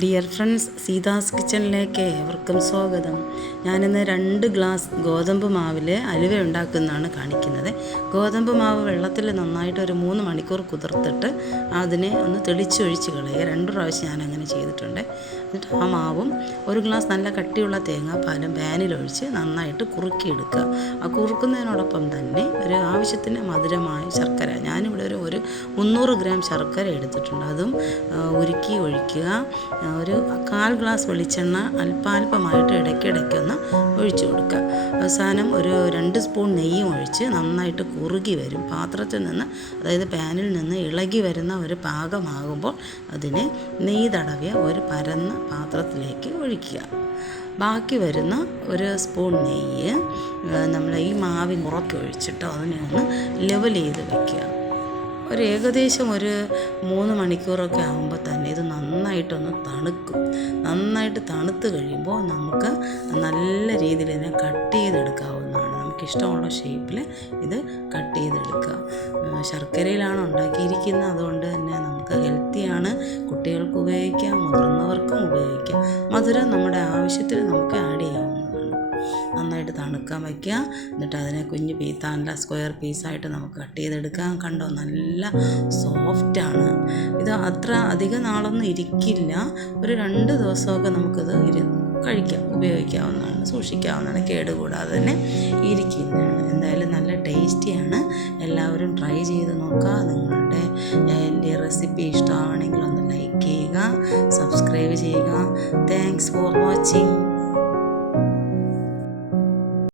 Dear friends, Sita's കിച്ചണിലേക്ക് ഏവർക്കും സ്വാഗതം. ഞാനിന്ന് 2 ഗ്ലാസ് ഗോതമ്പ് മാവിൽ അലുവ ഉണ്ടാക്കുന്നതാണ് കാണിക്കുന്നത്. ഗോതമ്പ് മാവ് വെള്ളത്തിൽ നന്നായിട്ട് ഒരു 3 മണിക്കൂർ കുതിർത്തിട്ട് അതിനെ ഒന്ന് തെളിച്ചൊഴിച്ച് കളയുക. 2 പ്രാവശ്യം ഞാനങ്ങനെ ചെയ്തിട്ടുണ്ട്. എന്നിട്ട് ആ മാവും 1 ഗ്ലാസ് നല്ല കട്ടിയുള്ള തേങ്ങാപ്പാലും പാനിലൊഴിച്ച് നന്നായിട്ട് കുറുക്കിയെടുക്കുക. ആ കുറുക്കുന്നതിനോടൊപ്പം തന്നെ ഒരു ആവശ്യത്തിന് മധുരമായ ശർക്കര, ഞാനിവിടെ ഒരു 300 ഗ്രാം ശർക്കര എടുത്തിട്ടുണ്ട്. അതും ഉരുക്കി ഒഴിക്കുക. ഒരു 1/4 ഗ്ലാസ് വെളിച്ചെണ്ണ അല്പാൽപമായിട്ട് ഇടയ്ക്കിടയ്ക്കൊന്ന് ഒഴിച്ചു കൊടുക്കുക. അവസാനം ഒരു 2 സ്പൂൺ നെയ്യും ഒഴിച്ച് നന്നായിട്ട് കുറുകി വരും. പാത്രത്തിൽ നിന്ന്, അതായത് പാനിൽ നിന്ന് ഇളകി വരുന്ന ഒരു പാകമാകുമ്പോൾ അതിനെ നെയ്യ് തടവിയ ഒരു പരന്ന പാത്രത്തിലേക്ക് ഒഴിക്കുക. ബാക്കി വരുന്ന 1 സ്പൂൺ നെയ്യ് നമ്മൾ ഈ മാവിൻ പുറത്ത് ഒഴിച്ചിട്ട് അതിനെ ഒന്ന് ലെവൽ ചെയ്ത് വയ്ക്കുക. ഏകദേശം 3 മണിക്കൂറൊക്കെ ആകുമ്പോൾ തന്നെ ഇത് നന്നായിട്ടൊന്ന് തണുക്കും. നന്നായിട്ട് തണുത്ത് കഴിയുമ്പോൾ നമുക്ക് നല്ല രീതിയിൽ ഇതിനെ കട്ട് ചെയ്തെടുക്കാവുന്നതാണ്. നമുക്കിഷ്ടമുള്ള ഷേപ്പിൽ ഇത് കട്ട് ചെയ്തെടുക്കുക. ശർക്കരയിലാണ് ഉണ്ടാക്കിയിരിക്കുന്നത്, അതുകൊണ്ട് തന്നെ നമുക്ക് ഹെൽത്തിയാണ്. കുട്ടികൾക്ക് ഉപയോഗിക്കാം, മുതിർന്നവർക്കും ഉപയോഗിക്കാം. മധുരം നമ്മുടെ ആവശ്യത്തിന് നമുക്ക് ആഡ് ചെയ്യാവുന്നതാണ്. നന്നായിട്ട് തണുക്കാൻ വയ്ക്കുക. എന്നിട്ട് അതിനെ കുഞ്ഞ് നല്ല സ്ക്വയർ പീസായിട്ട് നമുക്ക് കട്ട് ചെയ്തെടുക്കാം. കണ്ടോ, നല്ല സോഫ്റ്റാണ്. ഇത് അത്ര അധിക നാളൊന്നും ഇരിക്കില്ല. 2 ദിവസമൊക്കെ നമുക്കിത് കഴിക്കാം, ഉപയോഗിക്കാവുന്നതാണ്, സൂക്ഷിക്കാവുന്നതാണ്. കേടുകൂടാതെ തന്നെ ഇരിക്കുന്നതാണ്. എന്തായാലും നല്ല ടേസ്റ്റിയാണ്. എല്ലാവരും ട്രൈ ചെയ്ത് നോക്കുക. നിങ്ങളുടെ എൻ്റെ റെസിപ്പി ഇഷ്ടമാണെങ്കിൽ ഒന്ന് ലൈക്ക് ചെയ്യുക, സബ്സ്ക്രൈബ് ചെയ്യുക. Thanks for watching.